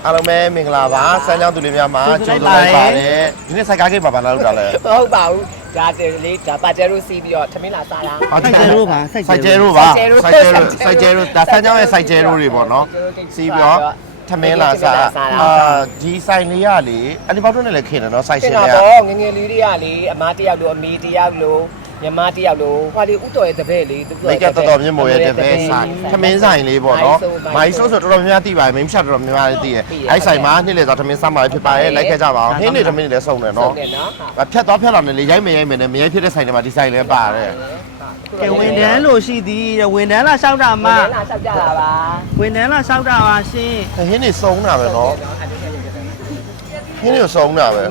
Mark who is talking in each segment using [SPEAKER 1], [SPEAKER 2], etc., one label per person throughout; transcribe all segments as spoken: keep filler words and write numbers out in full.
[SPEAKER 1] အားလုံးပဲမင်္ဂလာပါဆန်းချောင်းသူလေးများမှာကြိုဆိုလိုက်ပါတယ်ဒီနေ့စိုက်ကားကိတ်ပါပါလာလို့တာလဲ
[SPEAKER 2] မဟုတ်ပါဘူးဒါတယ်လေးဒါပါကျဲရိုးစီးပြီးတော့ထမင်းလာစားတာ
[SPEAKER 3] စိုက်ကျဲရိုးပါ
[SPEAKER 1] စိုက်ကျဲရိုးပါစိုက်ကျဲရိုးစိုက်ကျဲရိုးဒါဆန်းချောင်းရဲ့စိုက်ကျဲရိုးတွေပေါ့နော်စီးပြီးတော့ထမင်းလာစားအာဒီဆိုင်လေးရလေအနိဘောက်တို့နဲ့လည်းခင်တယ်နော်စိုက်ရှင်တွေက
[SPEAKER 2] တော့ငငယ်လေးတွေကလေအမားတယောက်လိုအမေတယောက်လိုညီမတယောက်လိုဟွာလေဥတော်ရဲ့တပည့်လေးသူက
[SPEAKER 1] မိတ်ကတော်တော်မြင့်မို့ရဲ့တပည့်ဆိုင်ထမင်းဆိုင်လေးပေါ့နော်မိုင်းဆိုးဆိုတော်တော်များများသိပါတယ်မိန်းဖြတ်တော်တော်များများသိရဲ့အဲ့ဆိုင်မှာနေ့လေသာထမင်းစားမှာဖြစ်ပါရဲ့လိုက်ခဲ့ကြပါအောင်ဟင်းနေထမင်းတွေလည်းစုံတယ်နော်ဖြတ်သွားဖြတ်လာတယ်လေရိုက်မရိုက်မယ်နဲ့မရိုက်ဖြစ်တဲ့ဆိုင်တွေမှာဒီဆိုင်လည်းပါတယ်
[SPEAKER 3] ကဲဝန်တန်းလို့ရှိသည်ဝန်တန်းလာလျှောက်တာမှ
[SPEAKER 2] ဝန်တန်းလာလျှောက်ကြတာပါ
[SPEAKER 3] ဝန်တန်းလာလျှောက်တာပါရှင်
[SPEAKER 1] ဟင်းနေစုံတာပဲနော်ဟင်းနေစုံတာပဲ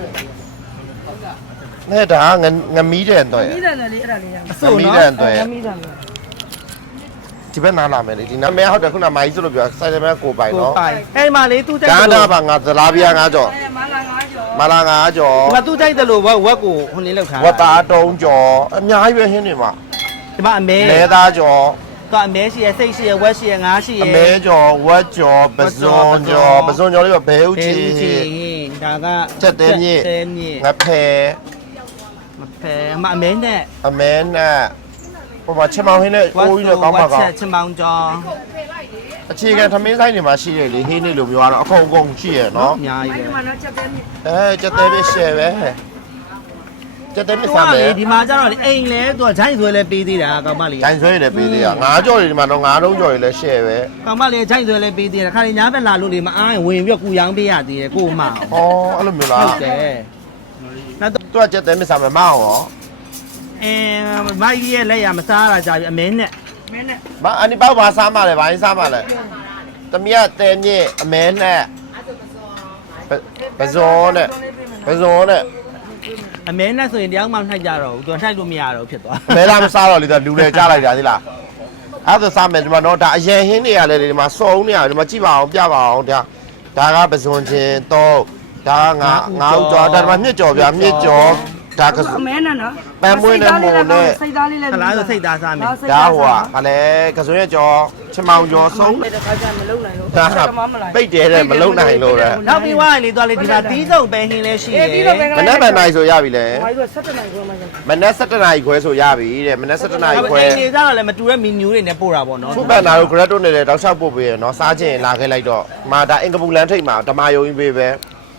[SPEAKER 1] နဲ့ဒါငငမီးတဲ့တော့င
[SPEAKER 4] မီးတယ်လေအဲ့ဒါလေးရ
[SPEAKER 3] အဆိုနော်ငမီးတဲ့
[SPEAKER 1] တော့
[SPEAKER 4] ငမီးတယ်
[SPEAKER 1] ဒီဘက်နားလာမယ်လေဒီနားမဲဟုတ်တယ်ခုနမိုင်းဆိုလို့ပြောစိုက်တယ်မဲကိုပိုင်နော်
[SPEAKER 3] အဲ့မှာလေသူ့ကြိုက်
[SPEAKER 1] တယ်ဒါပါငါသလားပြားငါကြော်
[SPEAKER 4] မာလာငါကြော်
[SPEAKER 1] မာလာငါကြော်
[SPEAKER 3] ဒီမှာသူ့ကြိုက်တယ်လို့ဝက်ဝက်ကိုဟိုနေလောက်ထား
[SPEAKER 1] ဝက်သားတုံးကြော်အများကြီးပဲဟင်းတွေမှာ
[SPEAKER 3] ဒီမှာအမဲ
[SPEAKER 1] လဲသားကြော်
[SPEAKER 3] ကအမဲရှိရစိတ်ရှိရဝက်ရှိရငါးရှိရ
[SPEAKER 1] အမဲကြော်ဝက်ကြော်ပဇွန်ကြော်ပဇွန်ကြော်လေးကဘဲဥချီ
[SPEAKER 3] ဒါက
[SPEAKER 1] ချက်သေးမြင့်ငါဖဲ
[SPEAKER 3] မဖဲအမအမဲနဲ့
[SPEAKER 1] အမဲနဲ့ဟိုမှာချက်မောင်ဟင်းနဲ့ကိုကြီးနဲ့ကောင်းပါကောင်း
[SPEAKER 3] ချက်မောင်ကြော်
[SPEAKER 1] အခြေခံသမင်းဆိုင်တွေမှာရှိရလေဟင်းနေလိုမျိုးကတော့အကုန်အကုန်ရှိရနော်
[SPEAKER 3] အများကြီးပဲ
[SPEAKER 4] အဲ့ဒီမှာတော့ချက်သေးမြင့်
[SPEAKER 1] အဲချက်သေးမြင့်ရှယ်ပဲချက်သေးမြင့်စားမယ်
[SPEAKER 3] ဒီမှာကျတော့လေအိမ်လဲသူကဂျိုင်းဆွဲလဲပေးသေးတာကောင်းမလေး
[SPEAKER 1] ဂျိုင်းဆွဲရလည်းပေးသေးတာငါးကြော်တွေဒီမှာတော့ငါးလုံးကြော်တွေလည်းရှယ်ပဲ
[SPEAKER 3] ကောင်းမလေးဂျိုင်းဆွဲလဲပေးသေးတာခါလေးညာဘက်လာလို့လေမအားရင်ဝင်ပြီးကူရောင်းပေးရသေးတယ်ကို့မ
[SPEAKER 1] ဩအဲ့လိုမျိုးလား
[SPEAKER 3] ဟုတ်တယ်
[SPEAKER 1] နောက်တော့ချက်သေးမြင့်စားမယ်မအောင်ရော
[SPEAKER 3] အင်းမိုက်ရဲ့လက်ရမစားတာကြာပြီအမဲနဲ့
[SPEAKER 4] မင်းနဲ့
[SPEAKER 1] မအနိပေါက်ပါစားမှလဲဘာရင်စားမှလဲတမီးကတဲမြင့်အမဲနဲ့ပဇောနဲ့ပဇောနဲ့
[SPEAKER 3] အမဲနဲ့ဆိုရင်တရားမှနှိုက်ကြတော့ဘူးသူနှိုက်လို့မရတော့ဖြစ်သွား
[SPEAKER 1] မဲလာမစားတော့လေသူလူလေကြားလိုက်တာသိလားအဲ့ဒါစားမယ်ဒီမှာတော့ဒါအရင်ဟင်းတွေကလည်းဒီမှာစုံနေရတယ်ဒီမှာကြည့်ပါအောင်ပြပါအောင်ဒါဒါကပဇွန်ချင်းတော့ဒါကငါငါဥကြောဒါဒီမှာမြင့်ကြော်ပြမြင့်ကြော်ဒါက
[SPEAKER 4] အမဲနဲ့နော်
[SPEAKER 1] ပန်းမွေးနဲ့မို့နဲ့
[SPEAKER 4] စိတ်သားလေးလည်း
[SPEAKER 3] ခလားဆိုစိတ်သားစားမယ်
[SPEAKER 1] ဒါဟိုကဘာလဲကစွန်းရဲ့ကြော်ချမောင်ကြော်ဆုံး
[SPEAKER 4] တယ်တခါကျမလုံနိုင်လို့
[SPEAKER 1] ဒါပိတ်တယ်တဲ့မလုံနိုင်လို့တဲ့
[SPEAKER 3] နောက်ပြီးွားရင်လေသွားလေဒီမှာတီးစုံပဲဟင်းလဲရှိတယ်
[SPEAKER 1] မနက်ပိုင်းနိုင်ဆိုရပြီလေ
[SPEAKER 4] ဟိုကဆက်တနိုင်ခွဲမှ
[SPEAKER 1] မနက်ဆက်တနိုင်ခွဲဆိုရပြီတဲ့မနက်ဆက်တနိုင်ခွဲ
[SPEAKER 3] အိမ်နေကြတော့လည်းမတူတဲ့မီနူးတွေနဲ့ပို့တာပေါ့နော်
[SPEAKER 1] ဖူပန်နာတို့ grad တို့နဲ့လည်းတောက်လျှောက်ပို့ပေးရနော်စားခြင်းလာခဲ့လိုက်တော့မာဒါအင်ကပူလန်ထိတ်မှာဓမာယုံကြီးပေးပဲ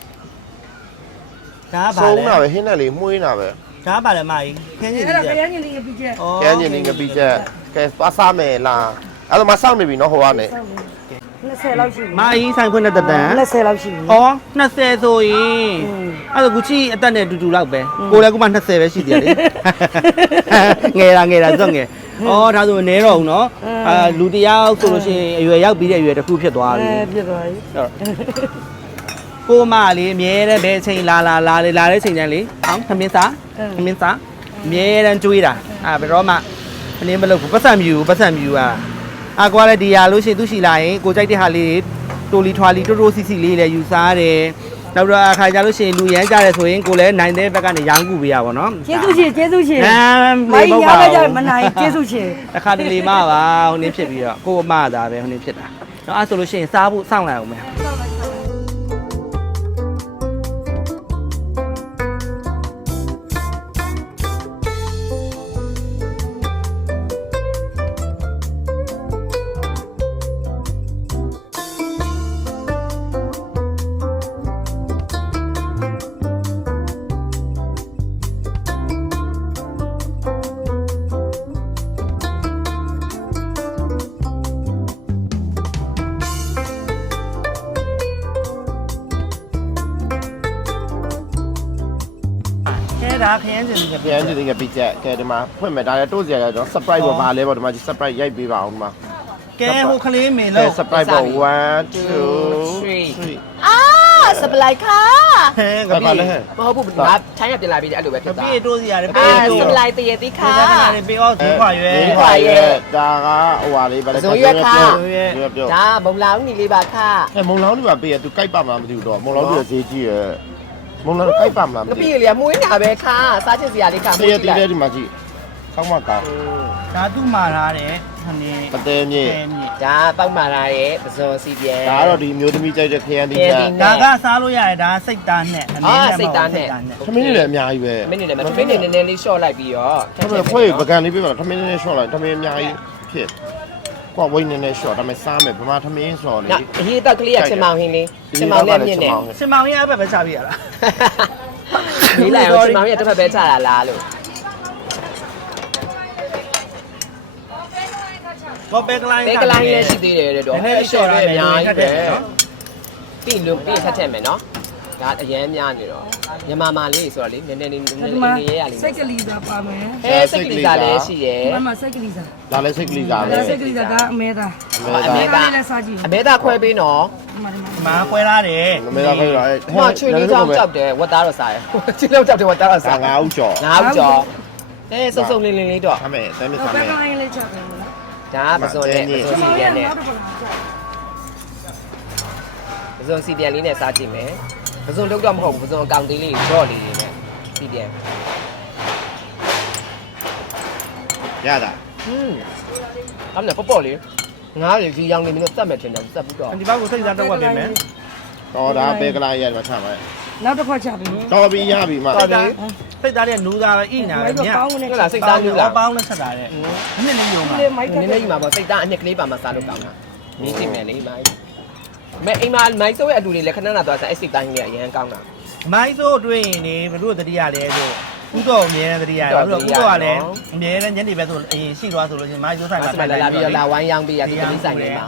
[SPEAKER 3] ဒါပါလေ
[SPEAKER 1] ဆုံးတာပဲဟင်းနဲ့လေမှုှေးတာပဲ
[SPEAKER 3] ဒါပါလေမကြီးခင်းနေ
[SPEAKER 4] တယ်ခင်းနေလေးပြီးချက်
[SPEAKER 1] ခင်းနေလေးငပိချက်ကဲပါစားမယ်လားအဲ့တော့မစောင့်နေပြီနော်ဟိုကနေ
[SPEAKER 4] 20လောက်ရှိပြီ
[SPEAKER 3] မကြီးဆိုင်ခွင့်နဲ့တတန်
[SPEAKER 4] 20လောက်ရှိပြီ
[SPEAKER 3] ဩ20ဆိုရင်အဲ့ဒါကူချီအသက်နဲ့အတူတူလောက်ပဲကိုလည်းကူမှ20ပဲရှိသေးတယ်လေငယ်တာငယ်တာစွန့်ငယ်ဩဒါဆိုမနေတော့ဘူးနော်အာလူတယောက်ဆိုလို့ရှိရင်အရွယ်ရောက်ပြီးတဲ့အရွယ်တစ်ခုဖြစ်သွားပြီ
[SPEAKER 4] ဖြစ်သွားပြီ
[SPEAKER 3] ကိုမလေးအမြဲတမ်းဘယ်ချိန်လာလာလာလေလာတဲ့ချိန်တိုင်းလေအောင်သမင်းစားသမင်းစားအမြဲတမ်းကြွေးတာအာဘယ်တော့မှမနေမလို့ပတ်စံမြူပတ်စံမြူอ่ะအာကွာလည်းဒီရလို့ရှိရင်သူရှိလာရင်ကိုကြိုက်တဲ့ဟာလေးတိုလီထွာလီတိုတိုစီစီလေးလည်းယူစားတယ်နောက်တော့အခါကြလို့ရှိရင်လူရမ်းကြတယ်ဆိုရင်ကိုလည်းနိုင်တဲ့ဘက်ကနေရောင်းကူပေးရပါတော့
[SPEAKER 4] ကျေးဇူးရှင်ကျေးဇူးရှင်
[SPEAKER 3] မိုင်း
[SPEAKER 4] ရပါကြမနိုင်ကျေးဇူးရှင်
[SPEAKER 3] တစ်ခါတလေမှပါဟိုနေ့ဖြစ်ပြီးတော့ကိုအမသာပဲဟိုနေ့ဖြစ်တာတော့အဲ့ဆိုလို့ရှိရင်စားဖို့စောင့်လိုက်အောင်မယ်ဒါခရမ်းစင်
[SPEAKER 1] ခရမ်းစင်ကပိချက်ကဲဒီမှာဖွင့်မယ်ဒါလည်းတိုးစရာတော့ surprise ပေါ့ပါလဲပေါ့ဒီမှာ surprise ရိုက်ပေးပါအောင်ဒီမှာ
[SPEAKER 3] ကဲဟိုကလေးမင်းလို့
[SPEAKER 1] surprise ပေါ့one two three
[SPEAKER 2] အာစပလိုက်ခါ
[SPEAKER 3] ဟဲကပြီ
[SPEAKER 2] မဟုတ်ဘူးငါထိုင်းရပြင်လာပြီးအဲ့လိုပဲဖြစ်တာ
[SPEAKER 3] ပြေတိုးစရာလေ
[SPEAKER 2] ပြေတိုးစပလိုက်တရေတိခါ
[SPEAKER 3] ပြေအောင်ဈေးခွာရွယ်
[SPEAKER 1] ဈေးခွာရွယ်ဒါကဟိုဟာလေးဗါလဲ
[SPEAKER 2] ဇွန်ရွက်ခါဒါမုံလောင်းညီလေးပါခါ
[SPEAKER 1] အဲမုံလောင်းလေးပါပေးရ तू ကြိုက်ပါမလားမသိဘူးတော့မုံလောင်းလေးဈေးကြီးရယ်မုံလောင်းကြိုက်ပါမလားမသိ
[SPEAKER 2] ဘူးကပြည့်လေမွေးနေတာပဲခါစားချစ်စရာလေးခါ
[SPEAKER 1] မွေးတည်တယ်ဒီမှာကြည့်
[SPEAKER 2] ခ
[SPEAKER 1] ကောင်းမှကောင်း
[SPEAKER 3] ဒါသူ့မှာထားတဲ့ခနေ
[SPEAKER 1] ပတဲမြေ
[SPEAKER 2] ဒါပေါက်မာလာရဲ့ပဇွန်စီပြန်
[SPEAKER 1] ဒါကတော့ဒီမျိုးသမီးကြိုက်တဲ့ခရမ်းသီးညာ
[SPEAKER 3] ဒါကစားလို့ရတယ်ဒါစိတ်သားနဲ့အမင်းနဲ့
[SPEAKER 2] စိတ်သားနဲ့
[SPEAKER 1] ထမင်းလေးလည်းအများကြီးပဲ
[SPEAKER 2] မင်းနေလည်းမင်းနေနည်းနည်းလေးရှော့လိုက်ပြီးတော့
[SPEAKER 1] ထမင်းဖွဲ့ပကံလေးပြပါထမင်းလေးရှော့လိုက်ထမင်းအများကြီးဖြစ်ကွာဝိနေနဲ့ရှော့ဒါပေမဲ့စားမယ်ဗမာထမင်းစော်လေး
[SPEAKER 2] နော်အရေးတောက်ကလေးကချင်မောင်ဟင်းလေးချင်မောင်နဲ့မြင့်နေ
[SPEAKER 3] စင်မောင်ရဲ့အဘက်ပဲချပြရလား
[SPEAKER 2] ဒီလိုက်အောင်ချင်မောင်ရဲ့တစ်ဖက်ပဲချတာလားလို့
[SPEAKER 3] ဘောပဲကလိုင်း
[SPEAKER 2] ဘဲကလိုင်းလည်းရှိသေးတယ်တော့ဟဲ့ရှော့ရအများကြီးပဲပြီးလို့ပြီးထက်ထက်မယ်နော်ဒါအရန်များနေတော့ညမာမာလေးဆိုတော့လေနည်းနည်းလေးနည်းနည်းလေးနေရရလေး
[SPEAKER 4] စိတ်ကလေးစားပါမယ်
[SPEAKER 2] ဟဲ့စိတ်ကလေးစားလည်းရှိတယ်
[SPEAKER 4] မမစိတ်ကလေးစား
[SPEAKER 1] ဒါလည်းစိတ်ကလေးစားပဲ
[SPEAKER 4] ဒါစိတ်ကလေးစားကအမဲသား
[SPEAKER 1] အမေ
[SPEAKER 2] အမေ
[SPEAKER 1] သား
[SPEAKER 2] က
[SPEAKER 4] လည်းစားကြည့်
[SPEAKER 2] အမေသားခွဲပေးနော်
[SPEAKER 4] ဒီမှာဒီမှာ
[SPEAKER 3] မာခွဲလာတယ်
[SPEAKER 1] အမေသားခိုင်းတော့အဲ
[SPEAKER 2] ဟိုချွေလေးချောင်းကြောက်တယ်ဝတ်သားတော့စားရချွေလေးကြောက်တယ်ဝတ်သားတော့
[SPEAKER 1] စာ
[SPEAKER 2] စား
[SPEAKER 1] ငါးဦးကျော်
[SPEAKER 2] ငါ့ဦးကျော်အဲစုံစုံလင်းလင်းလေးတော့
[SPEAKER 1] အမေတဲမစ်
[SPEAKER 4] တော့
[SPEAKER 1] စား
[SPEAKER 4] ဘ
[SPEAKER 1] မ
[SPEAKER 4] ယ်
[SPEAKER 1] ယ်
[SPEAKER 4] ကိုင်းလေးချက်ပဲနော်
[SPEAKER 2] ဒါပစုံနဲ့ပစုံစီပြန်နဲ့
[SPEAKER 4] နောက်တစ်ခါချက်
[SPEAKER 2] ပစုံစီပြန်လေးနဲ့စားကြည့်မယ်ပစုံလုံးတော့မဟုတ်ဘူးပစုံအကောင်သေးလေးရော့လေးတွေနဲ့စီပြန်
[SPEAKER 1] ရတာ
[SPEAKER 2] ဟွန်းအဲ့နဲ့ပေါ့ပေါ့လေးငါးလေးဒီရောင်လေးမင်းတို့တတ်မယ်ထင်တယ်တတ်ဘူးတော့
[SPEAKER 3] ဒီဘက်ကိုစိတ်သားတော့ဝတ်ပြင်မယ်
[SPEAKER 1] တော်ဒါပဲကလာရမှာထားပါ
[SPEAKER 4] နောက်တစ်ခါချက်ပြီ
[SPEAKER 1] တော်ပြီရပြီမ
[SPEAKER 2] တော်ပြီ
[SPEAKER 3] စိတ်သားတဲ့နူးသားပဲဣနာပဲမြတ်
[SPEAKER 2] ဟုတ်လားစိတ်သားမျိုးလား
[SPEAKER 3] ပေါင်းနဲ့ဆက်တာတဲ့နည်းနည်းယုံပါ
[SPEAKER 4] လေမိုက်
[SPEAKER 2] န
[SPEAKER 4] က
[SPEAKER 2] ည်းနည်းကြီးမှာပေါ့စိတ်သားအနှစ်ကလေးပါမှစားလို့ကောင်းတာမြင်ကြည့်မယ်လေမိုင်းမဲအိမ်မှာမိုင်းဆိုးရဲ့အတူလေးလည်းခဏခဏသွားစားအဲ့စိတ်သားကြီးလေးအရင်ကောင်းတာ
[SPEAKER 3] မိုင်းစိုးတွေ့ရင်နေဘလို့တတိယလဲဆိုဥတော့အမြဲတမ်းတတိယရဘလို့ဥတော့ကလည်းအမြဲတမ်းညနေပဲဆိုအရင်ရှိသွားဆိုလို့ချင်းမိုင်းစိုးဆိုင်
[SPEAKER 2] အဲ့
[SPEAKER 3] မှာ
[SPEAKER 2] စမလာလာပြီးတော့လာဝိုင်းရောင်းပြီးရသူတတိဆိုင်နေမှာ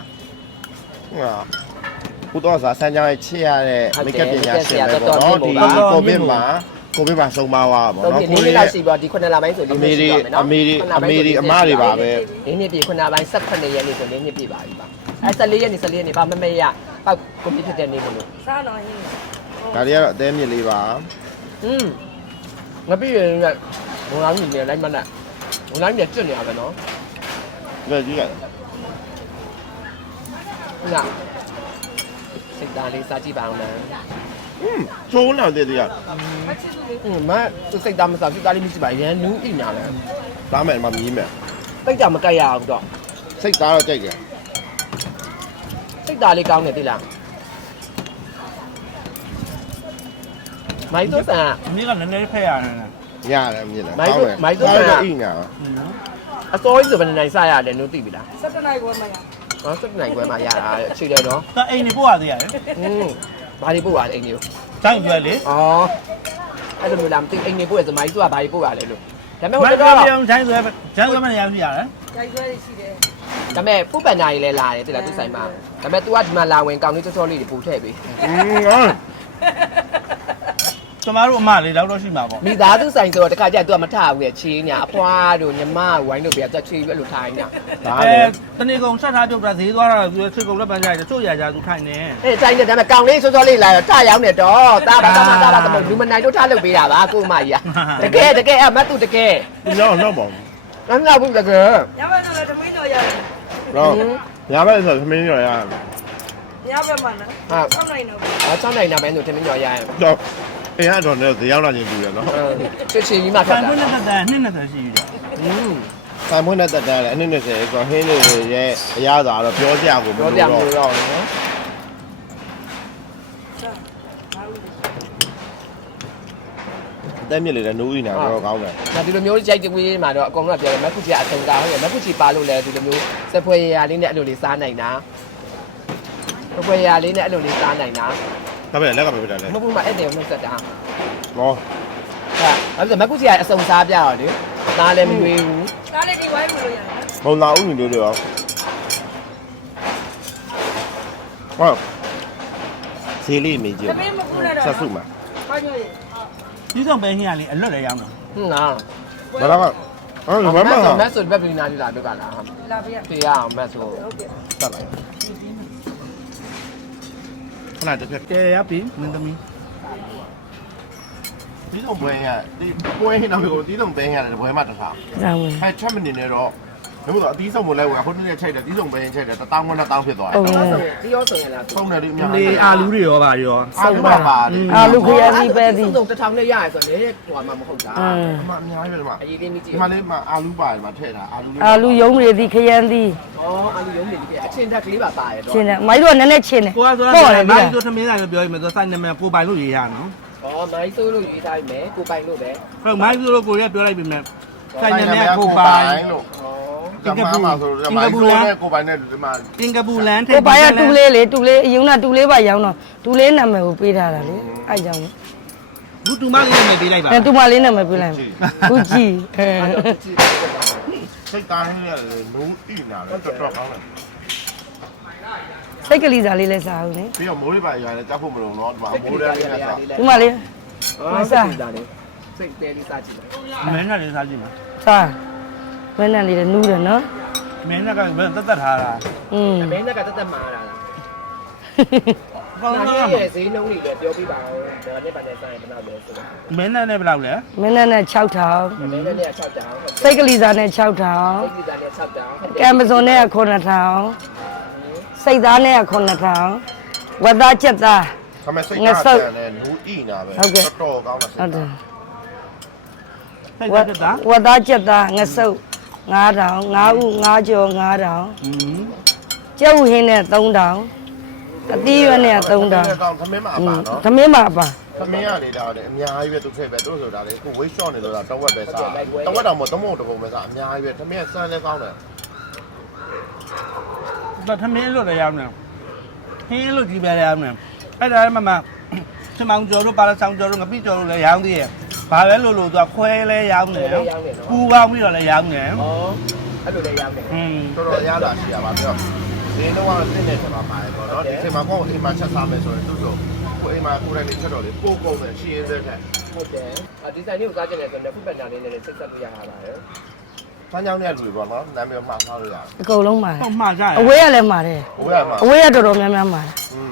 [SPEAKER 1] ဟာဦးတော်စာစမ်းကြောင်းရဲ့ချစ်ရတဲ့မိကပညာရှင်ပဲပေါ့နော်ဒီကိုဗစ်မှာကိုဗစ်မှာဆုံးမသွားပါ
[SPEAKER 2] တော့
[SPEAKER 1] ပေါ့
[SPEAKER 2] ဒီ
[SPEAKER 1] နော်
[SPEAKER 2] နေ့လောက်ရှိပြီးဒီခုနှစ်လပိုင်းဆို
[SPEAKER 1] အမေတွေအမေတွေအမေတွေအမတွေပါပဲ
[SPEAKER 2] ဒီနေ့ပြည်ခုနှစ်ပိုင်း၁၈ရက်နေ့ဆိုနေ့နှစ်ပြည့်ပါပြီပါအဲ၁၄ရက်နေ့၁၄ရက်နေ့ပါမမေရပောက်ကွန်ပျူတာတဲ့နေ့မလို့
[SPEAKER 4] စားတော့ဟင်း
[SPEAKER 1] ဒါတွေကတော့အသေးမြစ်လေးပါ
[SPEAKER 2] อืมငါပြည့်ရင်ကဘုံလောင်းကြီးနေလိုက်မနဲ့ဘုံလောင်းကြီးကျွတ်နေရပဲနော်
[SPEAKER 1] ဒီကြည့်ရ
[SPEAKER 2] နာစိတ်သားလေးစားကြည့်ပါအောင်လား
[SPEAKER 1] อืมချိုးလောက်တဲ့တည်းက
[SPEAKER 2] อืมမစိတ်သားမစားစိတ်သားလေးမရှိပါရန်နူးအိညာလဲ
[SPEAKER 1] ဒါမဲ့မှမြည်မယ်
[SPEAKER 2] တိတ်ကြမကြိုက်ရအောင်တော့
[SPEAKER 1] စိတ်သားတော့ကြိုက်တယ်
[SPEAKER 2] စိတ်သားလေးကောင်းနေတိလားမိုင်းတော့ဆန်
[SPEAKER 3] အမေကနည်းနည်းဖက်ရတယ်
[SPEAKER 1] ရတယ်မြည်တယ်
[SPEAKER 2] မိုင်းတို့မိုင်းတို့က
[SPEAKER 1] အိညာ
[SPEAKER 2] အစိုးရဆိုဘယ်နိုင်စားရတယ်နူးသိပြီလား
[SPEAKER 4] စက်တနိုင်ကိုမရ
[SPEAKER 2] ဟောစက်နိုင်ခွဲမှာရတာအခြေတယ်နော်
[SPEAKER 3] တအိမ်နေပို့ရသေးရတယ်
[SPEAKER 2] อืมဘာတွေပို့ရလဲအိမ်တွေကို
[SPEAKER 3] တိုင်းကျွဲလေ
[SPEAKER 2] ဩအဲ့လိုမျိုးလားမသိအိမ်တွေပို့ရစမိုင်းသူကဘာတွေပို့ရလဲလို့ဒါပေမဲ့ဟို
[SPEAKER 3] မိုင်း
[SPEAKER 2] တော့
[SPEAKER 3] ကျွဲ
[SPEAKER 2] တော့
[SPEAKER 3] ပြောင်းတိုင်းကျွဲတိုင်းကျွဲမနေရဘူးရတယ်
[SPEAKER 4] ကြိုက်ရွယ်ရှိတယ်
[SPEAKER 2] ဒါပေမဲ့ဖူးပန်နာကြီးလည်းလာတယ်တိလားသူဆိုင်မှာဒါပေမဲ့ तू ကဒီမှာလာဝင်ကောင်းလေးချောချောလေးတွေပို့ထည့်ပေး
[SPEAKER 1] อืมဟော
[SPEAKER 3] ကျမတို့အမလေးတော့တော့ရှိမှာပေါ့
[SPEAKER 2] မိသားစုဆိုင်ဆိုတော့တခါကျ तू ကမထဘူးရဲ့ချေးညာအဖွားတို့ညီမဝိုင်းတို့ပြသူချေးပြီးအဲ့လိုထိုင်းညာ
[SPEAKER 1] ဒါ
[SPEAKER 3] အဲ
[SPEAKER 1] လေ
[SPEAKER 3] တနေ့ကုန်ဆက်ထားပြုတ်တာဈေးသွားတာသူချစ်ကုန်လက်ပန်းကြိုက်ချို့ရကြသူထိုင်နေ
[SPEAKER 2] အဲ့တိုင်းနဲ့ဒါပေမဲ့ကောင်းလေးချောချောလေးလာတော့ထရောင်းနေတော့တာပါတာပါတာပါတော့လူမနိုင်တို့ထလုပ်ပေးတာပါကိုမကြီးကတကယ်တကယ်အမတ်သူတကယ်
[SPEAKER 1] ဒီတော့တော့ပေါ့
[SPEAKER 2] ငါငါဘူးတကယ်
[SPEAKER 4] ညဘက်ဆိုတော့တမင်းတော်ရတယ်
[SPEAKER 1] တော့ညဘက်ဆိုသမင်းရောရ
[SPEAKER 4] ညဘက်မှာနော်
[SPEAKER 2] ဟာ
[SPEAKER 4] စောင့်နိုင်တော့
[SPEAKER 2] အချောင်းနိုင်တာပဲဆိုတင်မညော်ရရင်
[SPEAKER 1] တော့အေးအဲ့တော့လည်းဇရောက်လာခြင်းပြရနော်
[SPEAKER 2] ချွတ်ချီပြီးမှခ
[SPEAKER 3] ခံ
[SPEAKER 2] တ်တာ
[SPEAKER 3] ခွင့်နဲ့တက်တဲ့နှစ်20ရှိပြီ
[SPEAKER 2] อืม
[SPEAKER 1] ဆိုင်မွေးနဲ့တက်တယ်လေအနည်းနဲ့ဆိုတော့ဟင်းလေးရဲ့အရသာတော့ပြောကြကိုမ
[SPEAKER 2] ပြော
[SPEAKER 1] လို့
[SPEAKER 2] ပြမ
[SPEAKER 1] တော့
[SPEAKER 2] လို့တော့နော်
[SPEAKER 1] တဲမြစ်လေးလည်းနိုးဦးနေတာတော့ကောင်းတယ်
[SPEAKER 2] ။ဒါဒီလိုမျိုးကြိုက်ကြွေးမှာတော့အကုန်လုံးကပြောတယ်မက်ခုချီကအထုံကာဟုတ်ရဲ့မက်ခုချီပါလို့လဲဒီလိုမျိုးစပွဲရရလေးနဲ့အဲ့လိုလေးစားနိုင်တာ။စပွဲရရလေးနဲ့အဲ့လိုလေးစားနိုင်တာ
[SPEAKER 1] ဒါပဲလက်ကပဲပြတယ်လေ
[SPEAKER 2] ။မဟုတ်ဘူးမအဲ့တယ်နှုတ်ဆက်တာ
[SPEAKER 1] ဟော
[SPEAKER 2] ။ဟာအဲ့ဒါမက်ခုချီကအစုံစားပြတော့လေ။သားလည်းမရွေးဘူး
[SPEAKER 4] ဒါလေးဒီဝိုင်းမလို့ရတယ်
[SPEAKER 1] ဘုံလာဦးညီတို့တွေရောဟောဈေးလေးမေးကြည့်
[SPEAKER 4] တမင်းမကူနဲ့တော့
[SPEAKER 1] ဆက်စုမှာ
[SPEAKER 4] ဘာညွှန်ရ
[SPEAKER 3] ဒီဆောင်ပဲဟင်းရလေအလွတ်လည်းရောက်တော့
[SPEAKER 2] ။ဟုတ်လား
[SPEAKER 1] ဘာလာကအဲ့ဒါဘာမှမ
[SPEAKER 2] မက်ဆိုဘက်ပလီနာလေးလာတော့ကလား
[SPEAKER 4] လာပြရ
[SPEAKER 2] ။ပြရအောင်မက်ဆို
[SPEAKER 4] ဟုတ်ကဲ့
[SPEAKER 1] တက်လိုက်ခဏတစ်ခါ
[SPEAKER 3] ကဲရပြီမင်းသမီး
[SPEAKER 1] ဒီတော့ပွဲရဒီပွဲနောက်ကိုဒီတော့ပဲရတယ်ဘွဲမှာတခါ
[SPEAKER 4] ဒါဝင်
[SPEAKER 1] အဲချက်မနေနဲ့တော့တို့ကအသီးဆုံးမလဲဝင်ခုနေ့ချိန်တယ်သီးဆုံးပဲချိန်တယ်တောင်းဝန်းတောင်းဖြစ်သွားတယ်
[SPEAKER 2] ဒီရောဆိုရင်ဒီရောဆိုရင်လား
[SPEAKER 1] ဆုံးတယ်ဒီအများ
[SPEAKER 3] လေအာလူတွေရောပါရော
[SPEAKER 1] ဆုံးပါပါတယ်
[SPEAKER 4] အာလူခရမ်းကြီးပဲဒီ
[SPEAKER 2] စုံတစ်ထောင်နဲ့ရရဆိုတော့လည်းဟိုမှာမဟုတ်တာ
[SPEAKER 4] အင်း
[SPEAKER 1] အမအများကြီးပဲဒီမှာ
[SPEAKER 2] အရေးလေးမြည်ကြည့်
[SPEAKER 1] ဒီမှာလေးမှာအာလူပါတယ်မှာထည့်တာအာလူ
[SPEAKER 4] အာလူယုံတွေဒီခရမ်းဒီ
[SPEAKER 2] ဩအာလူရုံးနေပြီအချင်းတက်ကလေးပါပါရတော့
[SPEAKER 4] ရှင်းတယ်မိုင်းတို့ကနည်းနည်းချင်းတယ်
[SPEAKER 3] ကိုကဆိုတာမိုင်းတို့သမင်းဆိုင်ကိုပြောရင်မဆိုစိုက်နေမယ်ကိုပိုင်လို့ရေးရနော်
[SPEAKER 2] ဩမိုင်းဆိုးလို့ယူထားပြီမယ်ကိုပိုင်လို့ပဲ
[SPEAKER 3] ဟုတ်မိုင်းတို့ကိုရပြောလိုက်ပြီမယ်စိုက်နေမယ်ကိုပိုင်
[SPEAKER 1] လို့
[SPEAKER 2] ဩ
[SPEAKER 1] ကမ္ဘာမှာဆိုတော့မိုင်းဆိုနဲ့ကိုပိုင်နဲ့ဒီမှာ
[SPEAKER 3] ပင်ကပူလန်ထဲ
[SPEAKER 4] ကိုပိုင်ရတူလေးလေတူလေးအယုံနာတူလေးပါရောင်းတော့တူလေးနာမည်ကိုပေးထားတာလေအဲ့ကြောင့်
[SPEAKER 3] ဘူးတူမလေးနဲ့ပေးလိုက်ပါ
[SPEAKER 4] အဲတူမလေးနာမည်ပေးလိုက်ဘူးကြည့်အဲ
[SPEAKER 1] စိတ်သားရင်းရလူဣနာတော်တော်ကောင်းတယ်
[SPEAKER 4] စိတ်ကလေးစားလေးလဲစားအောင်လေ
[SPEAKER 1] ပြီးတော့မိုးရိပ်ပါရရတယ်ကြားဖို့မလုံတော့ဒီမှာမိုးရဲလေးနဲ့စား
[SPEAKER 4] ဒီမှာလေး
[SPEAKER 2] ဩစားတာလေစိတ်တဲလေးစားကြည့်
[SPEAKER 3] မင်းနဲ့လည်းစားကြည့်ပါ
[SPEAKER 4] စားဝင်းနဲ့လေးနူးတယ်နော်
[SPEAKER 3] မင်းနဲ့ကဘယ်တက်တက်ထားတာ
[SPEAKER 4] อืม
[SPEAKER 2] အမင်းကတက်တက်မာတာလား
[SPEAKER 3] ကောင်း
[SPEAKER 2] နာ
[SPEAKER 3] ကောင်း
[SPEAKER 2] ရဲ့ဈေးနှုန်းတွေလည်းပြောပြပါဦးဒါနဲ့ပတ်သက်ဆိုင်ဘယ်လောက်လဲဆိုတော့
[SPEAKER 3] မင်းနဲ့လည်းဘယ်လောက်လဲ
[SPEAKER 4] မင်းနဲ့နဲ့၆ထောင်
[SPEAKER 2] အမင်းနဲ့6တောင်
[SPEAKER 4] စိတ်ကလေးစားနဲ့၆ထောင်
[SPEAKER 2] စိတ်ကြီးသားနဲ့6တောင်
[SPEAKER 4] ကံပစုံနဲ့9ထောင်စိတ်သားနဲ့9ထောင်ဝတ်သားချက်သား
[SPEAKER 1] ခမဲစိတ်သားတယ်လူဣနာပဲတော်တော်ကောင်းတယ်
[SPEAKER 4] ဟုတ်တယ်
[SPEAKER 3] စိတ်တက်တာ
[SPEAKER 4] ဝတ်သားချက်သားငဆုပ်9ထောင်9ဥ9ကျော်9ထောင်
[SPEAKER 3] อืม
[SPEAKER 4] ကျုပ်ဟင်းနဲ့3ထောင်အသီးရွက်နဲ့3ထောင်
[SPEAKER 1] ကောင်းသမင်းမအပါနော်
[SPEAKER 4] သမင်းပါပါ
[SPEAKER 1] သမင်းရနေတာလေအများကြီးပဲသူထည့်ပဲတို့ဆိုတာလေကိုဝိတ်ရှော့နေလို့တော့တဝက်ပဲစားတဝက်တော့မဟုတ်သုံးပုံတစ်ပုံပဲစားအများကြီးပဲသမင်းဆန်းလဲကောင်းတယ်
[SPEAKER 3] တော့သမင်းလို့လည်းရောက်နေဟင်းလို့ကြီးပဲရောက်နေအဲ့ဒါမှမှစမောင်ကျော်တို့ပါလာဆောင်ကျော်တို့ငပိကျော်တို့လည်းရောင်းသေးရဲ့ဘာပဲလို့လို့သူကခွဲလဲရောင်းနေပူကောင်းပြီးတော့လည်းရောင်းနေ
[SPEAKER 2] ဩအဲ့လိုလည်းရောက်တယ်
[SPEAKER 3] อืม
[SPEAKER 1] တော်တော်ရတာရှိရပါပြောဒီတော့ကစစ်နေတယ်မှာပါတယ်ပေါ့နော်ဒီချိန်မှာကိုအိမ်မှာချက်စားမယ်ဆိုရင်သူ့ဆိုကိုအိမ်မှာကိုယ်တိုင်လေးချက်တော့လေပို့ကုန်တယ်ရှင်းရတဲ့ထက်
[SPEAKER 2] ဟုတ်တယ်အဒီဇိုင်းလေးကိုစားကြည့်နေဆိုတော့ခုပက်နာလေးနဲ့ဆက်ဆက်လို့ရတာပါတယ်
[SPEAKER 1] ။ဆန်းချောင်းနဲ့လူတွေပေါ့နော်။နာမည်မှားထားလို့ရတယ်
[SPEAKER 4] အကုန်လုံးပါ
[SPEAKER 3] ဟုတ်မှားကြရ
[SPEAKER 4] အဝေးကလည်းမှာတယ်
[SPEAKER 1] ။ဘိုးရမှာ
[SPEAKER 4] အဝေးကတော်တော်များများမှာတယ်
[SPEAKER 1] ။อืม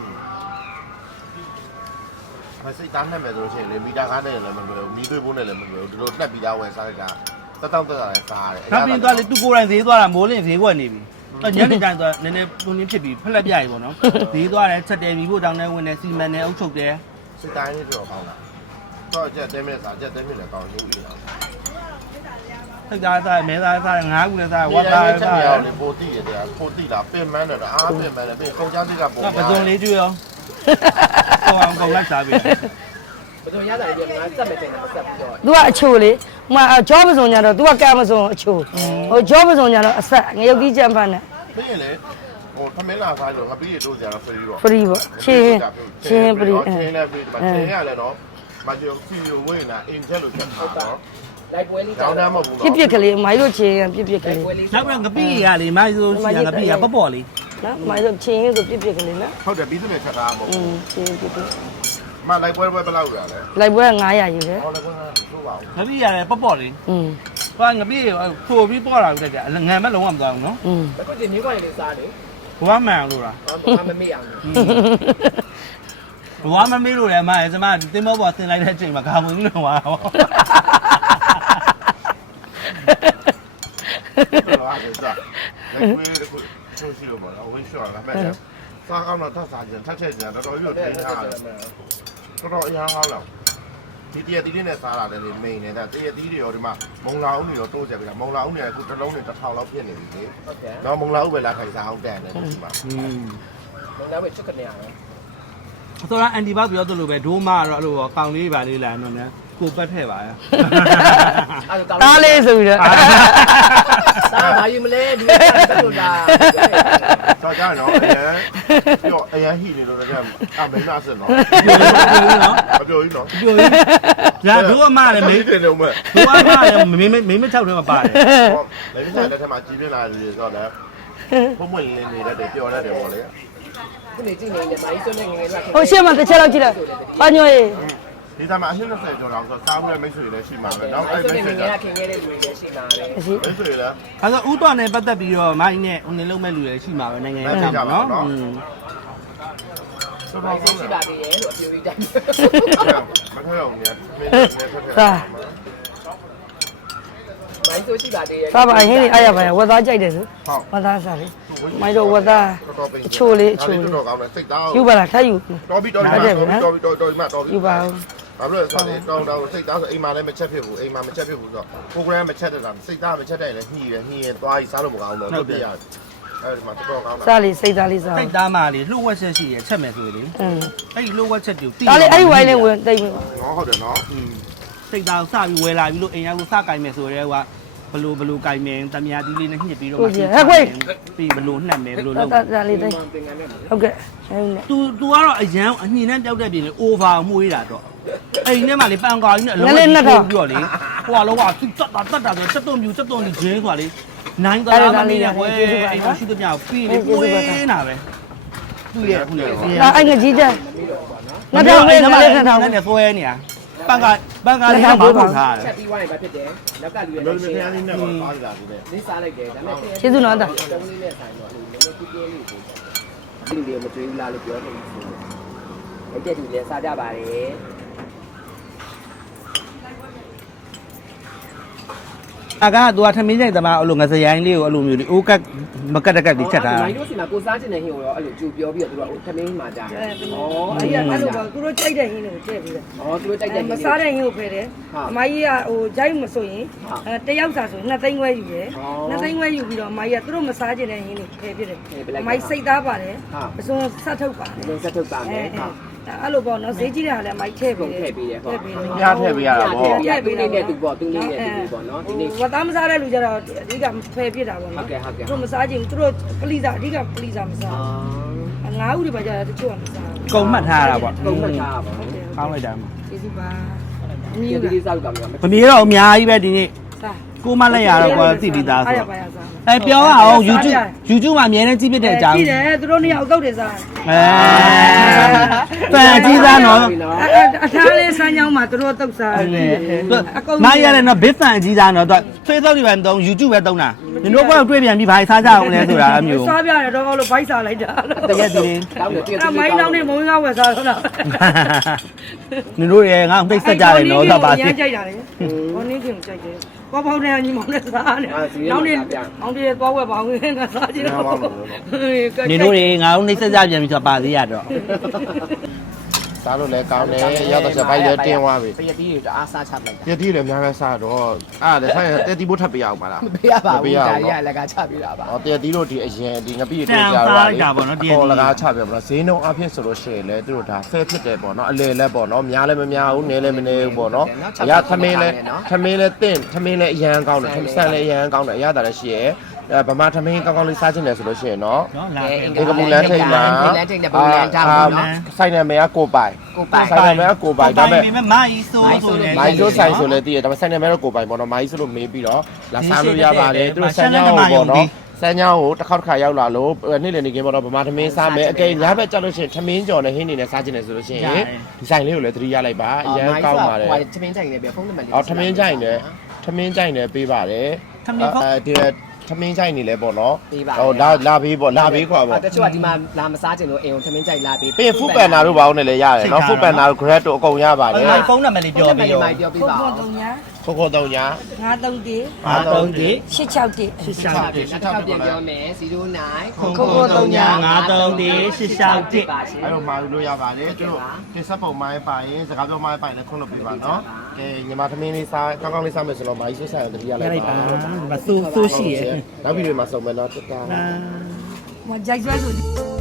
[SPEAKER 1] ။မစိတ်သားနဲ့မယ်ဆိုလို့ရှိရင်လေမီတာကားနဲ့လည်းမလွယ်ဘူး။မီးသွေးဘိုးနဲ့လည်းမလွယ်ဘူး။ဒီလိုတက်ပြီးသားဝယ်စားလိုက်တာတက်တောင့်တက်တာလည်းစားရတယ်
[SPEAKER 3] နောက်ပြီးသွားလေသူကိုယ်တိုင်ဈေးသွားတာမိုးလင်းဈေးကွက်နေပြီအဲ့ညနေတိုင်းသွားနည်းနည်းပုံရင်းဖြစ်ပြီးဖလက်ပြရည်ပေါ့နော်ဈေးသွားတယ်ချက်တယ်ပြီးဖို့တောင်းနေဝင်တယ်စီမံတယ်အုပ်ချုပ်တယ်
[SPEAKER 1] ။စိတ်သားလေးတော့ကောင်းတာ။တော့ကြက်တဲမဲ့စားကြက်တဲမဲ့လည်းကောင်းလို့ပြီးတာ။
[SPEAKER 3] စိတ်သားစားမဲသားစားငါးခုလည်းစားဝ
[SPEAKER 1] ဝ
[SPEAKER 3] တ်
[SPEAKER 1] တ်
[SPEAKER 3] သား
[SPEAKER 1] သား
[SPEAKER 3] စား
[SPEAKER 1] စားရတယ်ပိုတိရတယ်ပိုတိတာပင်မန်းတယ်အားပင်မန်းတယ်ပြီးကုန်ကြမ်းစိတ်ကပုံ
[SPEAKER 3] ပစုံလေးကျွေးရောဟိုအောင်ကုန်လိုက်စားပြီ
[SPEAKER 2] ဘယ်လိုရတာလဲငါစက်မဲ့ချိန်မှာစက်ပြီးတော့
[SPEAKER 4] သူကအချိုလေဟိုဂျောပစုံညာတော့သူကကံပစုံအချိုဟိုဂျောပစုံညာတော့အဆက်ငရုတ်ကြီးကြံဖတ်နဲ့
[SPEAKER 1] ပြီးရင်လေဟိုထမင်းလာစားလို့ငါပြီးရတိုးကြတော့ဖရီတော့
[SPEAKER 4] ဖရီပေါ့ချင်းချင်းဖရီ
[SPEAKER 1] ချင်းလည်းပြီးမချင်းရလဲတော့မကျော်စီယိုဝေးနာအင်ဂျယ်လို့ချက်တာနော်
[SPEAKER 2] လိုက်ပွဲလေး
[SPEAKER 1] ကျောင်းသားမဟုတ်ဘူး
[SPEAKER 4] ပြစ်ပြစ်ကလေးမိုင်းတို့ချင်းပြစ်ပြစ်ကလေး
[SPEAKER 2] ပွဲလေး
[SPEAKER 3] နောက်ပြီးငပိရလေမိုင်းဆိုစီငပိရပေါ့ပေါ့လေး
[SPEAKER 4] နော်မိုင်းတို့ချင်းဆိုပြစ်ပြစ်ကလေးနော်
[SPEAKER 1] ဟုတ်တယ်ပြီးသူနဲ့ချက်တာမဟုတ်
[SPEAKER 4] อื
[SPEAKER 1] ဘူး
[SPEAKER 4] มချင်းပြစ်ပြစ်
[SPEAKER 1] မလိုက်ပွဲပွဲဘယ်လောက်ရလဲ
[SPEAKER 4] လိုက်ပွဲ900ယူတယ်
[SPEAKER 1] ဟောလည်းကွန်းသို့ပါဘူး
[SPEAKER 3] ငပိရတယ်ပေါ့ပေါ့လေး
[SPEAKER 4] อืม
[SPEAKER 3] ဟိုငပိထိုးပြီးပေါ့တာတက်ကြငံမဲ့လုံးဝမသွားဘူးနော်
[SPEAKER 4] อืม
[SPEAKER 2] အခုဒီမျိုးကွာလေးစားလေ
[SPEAKER 3] ဘဝမှန်လို့လား
[SPEAKER 2] ဘာမှမမေ့အောင်
[SPEAKER 3] ဘဝမမေးလို့လည်းမအဲကျမတင်မောပေါ်ဆင်လိုက်တဲ့အချိန်မှာဂါမွေးလို့ဟော
[SPEAKER 1] တော်တော်အားစားလိုက်ပွဲတစ်ခုချိုးစီလို့ပေါ့နော်ဝင်းရှော့လာမဲ့စားကောင်းတော့ထပ်စားကြထပ်ချက်ကြတော်တော်ကြီးတော့တင်းထားတယ်တော်တော်အများကောင်းတော့ဒီတရတီးလေးနဲ့စားတာလည်းမိန်နေတာတရတီးတွေရောဒီမှာမုံလာဦးတွေရောတိုးကြပြီလားမုံလာဦးတွေကအခုတစ်လုံးနဲ့တစ်ထောင်လောက်ပြည့်နေပြီလေ
[SPEAKER 2] ဟုတ်တယ်
[SPEAKER 1] တော့မုံလာဦးပဲလာခိုင်စားအောင်တန်တယ်ဒီမှာ
[SPEAKER 3] อืม
[SPEAKER 2] ဘယ်တော့ပဲချက်ကနေရအောင်
[SPEAKER 3] ဆိုတော့အန်တီဘောက်ပြောသလိုပဲဒိုးမကတော့အဲ့လိုကောင်လေးပါလေးလာတော့ねကိုပတ်ထဲပါရ
[SPEAKER 2] အဲ့ဒါ
[SPEAKER 4] တားလေးဆိုပြီးတော့
[SPEAKER 2] စားဘာယူမလဲဒီလိုလို့လား
[SPEAKER 1] တော့ကြတော့အရင်ပြောအရင်ဟိနေလို့လည်းအမေနာစင်တော့
[SPEAKER 3] ပြောရင်းနော်
[SPEAKER 1] မပြောကြီးနော်
[SPEAKER 3] ပြောရင်းဒါဒိုးအမလည်းမင်း
[SPEAKER 1] တယ်တော့မဲ့
[SPEAKER 3] ဒိုးအမလည်းမင်းမင်းမချောက်ထဲမှာပါတယ်
[SPEAKER 1] လည်းဒီစားတဲ့ထက်မှာကြီးပြင်းလာတယ်ဆိုတော့လည်းဘုံမွင့်လင်းနေတတ်တယ်ပျော်တတ်တယ်ပေါ့လေ
[SPEAKER 2] ခုနေကြည့်နေတယ်မာကြီးစွနဲ့ငငယ်က
[SPEAKER 4] ဟိုရှေ့မှာတစ်ချက်လောက်ကြည့်လိုက်ပါညွှေ
[SPEAKER 1] ဒီသားမှာအရှင်း20ကျော်တော့ဆိုစားမှုနဲ့မိတ်ဆွေလည်းရှိမှာပဲเนาะ
[SPEAKER 2] အဲ့
[SPEAKER 1] အဲ့
[SPEAKER 2] ဒါ
[SPEAKER 1] မိ
[SPEAKER 2] င
[SPEAKER 1] တ်ဆွေ
[SPEAKER 2] ငယ်
[SPEAKER 1] က
[SPEAKER 2] ကခင်ခဲ့တဲ့လူတွေလည်းရှိမှာလေ
[SPEAKER 1] မိတ်ဆွေလည်း
[SPEAKER 3] အဲဆိုဥတော်နဲ့ပတ်သက်ပြီးတော့မိုင်းနဲ့ဟိုနေလုံးမဲ့လူတွေရှိမှာပဲနိုင်ငံရေးကြောင့်နော်อืม
[SPEAKER 1] ဆို
[SPEAKER 2] ဘာ
[SPEAKER 1] တော့
[SPEAKER 2] လို့
[SPEAKER 1] ဆုံး
[SPEAKER 2] ရှိ
[SPEAKER 1] တာ
[SPEAKER 2] ပါသေးရဲ့လို့အပြိုကြီးတိုင်း
[SPEAKER 1] မထွေးအောင်မြန်မင်းနဲ့ဖက်ဖက်
[SPEAKER 2] မိုင်းဆိုရှိပါသေးတယ်
[SPEAKER 4] စားပါဟင်းလေးအားရပါရဝက်သားကြိုက်တယ်ဆိုဝက်သားစားလေမိုက်တော့ဝက်သားအချိုလေးအချိုလေး
[SPEAKER 1] တော်ကောင်းတယ်စိတ်သား
[SPEAKER 4] ယူပါလားထပ်ယူ
[SPEAKER 1] တော်ပြီတော်ပြီတော်ပြီတော်ပြီတော်ပြီမှတော်ပြီ
[SPEAKER 4] ယူပါဦး
[SPEAKER 1] ဘာလို့လဲဆိုတော့တောင်းတောင်းစိတ်သားဆိုအိမ်မှာလည်းမချက်ဖြစ်ဘူးအိမ်မှာမချက်ဖြစ်ဘူးဆိုတော့ program မချက်တတ်တာစိတ်သားမချက်တဲ့လည်းညှိရညှိရင်သွားပြီးစားလို့မကောင်းတော့ဟုတ်ပြရတယ်အဲဒီမှာတော်ကောင်းတာ
[SPEAKER 4] စားလေစိတ်သားလေးစား
[SPEAKER 3] စိတ်သားမလေးလှုပ်ဝက်ချက်ရှိရချက်မယ်ဆိုရင်လေ
[SPEAKER 4] အင်း
[SPEAKER 3] အဲ့ဒီလှုပ်ဝက်ချက်တူ
[SPEAKER 4] ဒါလေအဲ့ဒီဝိုင်းလေးဝင်တိတ်ပြီ
[SPEAKER 1] နော်ဟုတ်တယ်နော်
[SPEAKER 3] စိတ်သားစပြီးဝယ်လာပြီးလို့အိမ်ရောက်စကင်မယ်ဆိုရဲကဘလူဘလူကင်မယ်တမယာတီးလေးနဲ့ညှစ်ပြီးတော့ပြီးဘလူနှက်မယ်ဘလူလုပ်
[SPEAKER 4] ဒါဒါလေးတိတ်
[SPEAKER 2] သင်္ကန်းနဲ့
[SPEAKER 4] ဟုတ်ကဲ့အဲ့နဲ့
[SPEAKER 3] तू तू ကတော့အရန်အညင်နဲ့ပြောက်တဲ့ပြင်လေ over မှုေးတာတော့အဲ့ဒီနဲ့မှလေပန်ကာကြီးနဲ့အလုံးကြီးပြီးတော့လေဟိုကလောကသူတတ်တာတတ်တာဆိုစက်သွန်ပြူစက်သွန်ကြီးဂျင်းဆိုတာလေနိုင်သားမနေနဲ့ဝဲအဲ့လိုရှိသမျှပြီးလေပွေးနာပဲသူ့ရဲ့ခုရဲ့
[SPEAKER 4] ဒါအဲ့ငကြီးတဲ့
[SPEAKER 3] ငါ
[SPEAKER 4] ငါ
[SPEAKER 3] တော့
[SPEAKER 4] တော့
[SPEAKER 3] အဲ့
[SPEAKER 4] ဝေး
[SPEAKER 3] ဒါ
[SPEAKER 4] မ
[SPEAKER 3] မှ
[SPEAKER 4] လေး
[SPEAKER 3] လည်း
[SPEAKER 4] ခ
[SPEAKER 3] ထော
[SPEAKER 4] ထော
[SPEAKER 3] င်
[SPEAKER 4] င်
[SPEAKER 3] နဲ့ဆွဲနေတာပန်ကာပန်ကာလေးကမထောက်ထားတ
[SPEAKER 2] ချ
[SPEAKER 3] ယ်
[SPEAKER 2] က်ပြီးဝိုင်းပဲဖြစ်တယ်နောက်ကလူရဲ့
[SPEAKER 1] လို့မင်းလေးနဲ့ပါသွားကြတာဒီနဲ့
[SPEAKER 2] လေးစားလိုက်တယ်ဒါပေမဲ့
[SPEAKER 4] ကျေးဇူးနော်တာ
[SPEAKER 2] တုံးလေးနဲ့ဆိုင်တော့လူမျိုးတူတူလေးကိုဒီလေးမတွေးဘူးလားလို့ပြောနေတယ်အဲ့တဲ့သူလည်းစားကြပါတယ်
[SPEAKER 3] အကားက तू ကထမင်းကြိုက်သမားအဲ့လိုငစရိုင်းလေးကိုအဲ့လိုမျိုးဒီအိုးကတ်မကတ်တကတ်ဒီချက်ထား
[SPEAKER 2] မိုင်းတို့စီမှာကိုစားချင်တဲ့ဟင်းကိုရောအဲ့လိုကြိုပြောပြီးတော့သူကထမင်းမှာကြာတယ်ဩ
[SPEAKER 4] အဲ့ဒီအဲ့လိုပါသူတို့ကြိုက်တဲ့ဟင်းတွေကိုထည့်ပြီးတယ်
[SPEAKER 2] ဩသူတို့တိုက်တဲ့ဟင်း
[SPEAKER 4] မစားတဲ့ဟင်းကိုဖယ်တယ်အမကြီးကဟိုဂျိုက်မဆိုရင်အဲတယောက်စာဆိုနှစ်သိန်းခွဲယူတယ်နှစ်သိန်းခွဲယူပြီးတော့အမကြီးကသူတို့မစားချင်တဲ့ဟင်းတွေဖယ်ပြတယ်အမကြီးစိတ်သားပါတယ်ပစုံဆက်ထုတ်ပါတယ်
[SPEAKER 2] လုံးဆက်ထုတ်ပါမယ်ဟာ
[SPEAKER 4] အဲ့လိုပေါ့နော်ဈေးကြီးတဲ့ဟာလည်းအမကြီးထည့်
[SPEAKER 2] ပုံ
[SPEAKER 4] ပြီး
[SPEAKER 2] ထည့်ပေးတယ်ဟုတ်
[SPEAKER 4] ထည့်ပြီး
[SPEAKER 1] ပြားထည့်ပေးရတာပေါ့
[SPEAKER 2] ထည့်ပေးနေတဲ့သူပေါ့သူလေးနဲ့သူလေးပေါ့နော်ဒီနေ့
[SPEAKER 4] ဝတ်သားမစားတဲ့လူကြတော့အဓိကဖယ်ပြစ်တာပေါ့
[SPEAKER 2] ဟုတ်
[SPEAKER 4] နော်
[SPEAKER 2] ကဲ့ဟုတ်ကဲ့
[SPEAKER 4] သူတို့မစားချင်ဘူးသူတို့ပလီစာအဓိကပလီစာမစားငါးဦးတွေပါကြတယ်တချို့ကမစားဘူး
[SPEAKER 3] ကုံမှတ်ထားရတာပေါ့
[SPEAKER 2] ပုံမှန်ထားပါ
[SPEAKER 4] ဟုတ်တယ်
[SPEAKER 3] ကောင်းလိုက်တာမှာ
[SPEAKER 4] ကျေးဇူးပါအ
[SPEAKER 2] ဒီ
[SPEAKER 4] မျိုးက
[SPEAKER 2] လေးစားကြမှာ
[SPEAKER 3] မပြေတော့အများကြီးပဲဒီနေ့
[SPEAKER 4] စား
[SPEAKER 3] ကိုမလက်ရတော့ကွာသိပြီးသားဆို
[SPEAKER 4] အားရပါရစား
[SPEAKER 3] အဲပြောရအောင် YouTube YouTube မှာအများနဲ့ကြည့်ပြတဲ့အကြောင်း
[SPEAKER 4] ကြည့်တယ်သူတို့နှစ်ယောက်အုပ်တွေစား
[SPEAKER 3] အဲဖန်ကြီးသားနော်
[SPEAKER 4] အထားလေးစမ်းကြောင်းမှာသူတို့အုပ်စားတယ်
[SPEAKER 3] မရရတယ်နော် big fan ကြီးသားနော်သူ Facebook တွေပဲမသုံး YouTube ပဲသုံးတာညီတို့ကတော့တွေ့ပြန်ပြီးဘာစားကြအောင်လဲဆိုတာအမျိုး
[SPEAKER 4] စားပြတယ်တော့လို့ဘိုက်စားလိုက်တာ
[SPEAKER 3] တရက်ဒီ
[SPEAKER 2] တောင်းတယ်တည့်တ
[SPEAKER 4] အမိုင်းတောင်းနေမုံကားဝယ်စားတော့လား
[SPEAKER 3] ညီတို့ရငါ့ကိုသိဆက်ကြတယ်နော်သပါစီ
[SPEAKER 4] ကြိုက်တာလေဘောနင်းခင်ကြိုက်တယ်ပေါပေါနဲ့ညီမောင်နဲ့စားတယ်နောက်နေ့အောင်တည်းသွားဝယ်ပါဝင်ငါစားကြည့်တော့
[SPEAKER 3] ညီတို့တွေငါတို့နှိမ့်ဆက်ကြပြန်ပြီးဆိုပါသေးရတော့
[SPEAKER 1] စားလို့လည်းကောင်းတယ်ရောက်တော့ချက်ပိုက်လည်းတင်းသွားပြီ
[SPEAKER 2] ပရတီးတွေတအားစားချပလိုက်တာ
[SPEAKER 1] ပြတိလည်းများများစားတော့အဲ့ဒါဆိုင်တဲတီးဖို့ထပ်ပေးရအောင်ပါလား
[SPEAKER 2] မပေးရပါဘူးဒါရလက်ကချပေးတာပါ
[SPEAKER 1] ဟောတဲတီးတို့ဒီအရင်ဒီငပိတွေကြာတော့လေပေါ်လကားချပြပါတော့ဈေးနှုန်းအဖြစ်ဆိုလို့ရှိရင်လည်းသူတို့ဒါဆဲဖြစ်တယ်ပေါ့နော်အလေလက်ပေါ့နော်များလည်းမများဘူးနည်းလည်းမနည်းဘူးပေါ့နော်အရာသမင်းလည်းသမင်းလည်းတင့်သမင်းလည်းအရန်ကောင်းတယ်သမဆန်လည်းအရန်ကောင်းတယ်အရသာလည်းရှိရဲအဲဗမာသမင်းကောင်းကောင်းလေးစားခြင်းတယ်ဆိုလို့ရှိရင်နော်
[SPEAKER 3] နော်လာ
[SPEAKER 1] ဒီကပူလန်ထိတ်မှာ
[SPEAKER 2] လန်ထိတ်နဲ့ပုံလန်ထားဘူးနော်
[SPEAKER 1] ဆိုင်နာမည်ကကိုပိုင်
[SPEAKER 2] ကိုပိုင်
[SPEAKER 1] ဆိုင်နာမည်ကကိုပိုင်ဒါပေမဲ့
[SPEAKER 3] မိုင်းဆိုဆိုလေ
[SPEAKER 1] မိုင်းတို့ဆိုင်ဆိုလည်းတည်ရဒါပေမဲ့ဆိုင်နာမည်တော့ကိုပိုင်ပေါ့နော်မိုင်းဆိုလို့မေးပြီးတော့လာစားလို့ရပါတယ်သူတို့ဆန်းချောင်းပေါ့နော်ဆန်းချောင်းကိုတစ်ခေါက်တစ်ခါရောက်လာလို့နေ့လည်နေခင်းပေါ့နော်ဗမာသမင်းစားမယ်အကယ်ညဘက်ကြောက်လို့ရှိရင်သမင်းကြော်နဲ့ဟင်းနေနဲ့စားခြင်းတယ်ဆိုလို့ရှိရင်ဒီဆိုင်လေးကိုလည်းသတိရလိုက်ပါအရန်ကောင်းပါတယ်
[SPEAKER 2] ဟိုသမင်းကြိုင်နေပြဖုန်းနံပါတ်လေး
[SPEAKER 1] အော်သမင်းကြိုင်နဲ့သမင်းကြိုင်နဲ့ပေးပါတယ်အဲဒီသမင်းကြိုင်နေလဲပေါ့နော်ဟိုလာလာပေးပေါ့လာပေးခွာပေါ့
[SPEAKER 2] တချို့ကဒီမှာလာမစားချင်လို့အိမ်ကိုသမင်းကြိုင်လာပေး
[SPEAKER 1] ပြီးဖူပန်နာတို့ဘာလို့လည်းရတယ်နော်ဖူပန်နာတို့ grad တို့အကုန်ရပါတယ်
[SPEAKER 3] မိုင်းဖုန်းနံပါတ်လေးပြောပြီးတော့
[SPEAKER 2] ပြောပြ
[SPEAKER 4] ခု
[SPEAKER 2] ပါ
[SPEAKER 4] ခု
[SPEAKER 2] ဦး
[SPEAKER 4] တုံညာ
[SPEAKER 1] ခိုးခိုးတော့ညာ
[SPEAKER 4] ငါတုံတေး
[SPEAKER 3] အားလုံးဒီ
[SPEAKER 4] ရှစ်ချောက်တေး
[SPEAKER 3] ရှစ်ရှောက်
[SPEAKER 2] လက်ထောက်ပြန်ပြောမယ်ဇီရိုနိုင်း
[SPEAKER 3] ခုခုသုံးညာငါသုံးဒီရှစ်ရှောက်တစ်
[SPEAKER 1] အဲ့လိုမှာလို့ရပါတယ်သူတို့တင်ဆက်ပုံမိုင်းပါရင်စကားပြောမိုင်းပါရင်လည်းခွင့်လို့ပြပါနော်ကဲညီမသမင်းလေးစားကောင်းကောင်းလေးစားမယ်ဆိုတော့မိုင်းဆွဆိုင်ကိုတတိယလိုက်ပါ
[SPEAKER 3] မဆူဆူရှိရဲ့
[SPEAKER 1] နောက်ပြီးတွေမှာစုံမယ်နော်တက်တာ
[SPEAKER 4] မကြိုက်ဆွဲဆို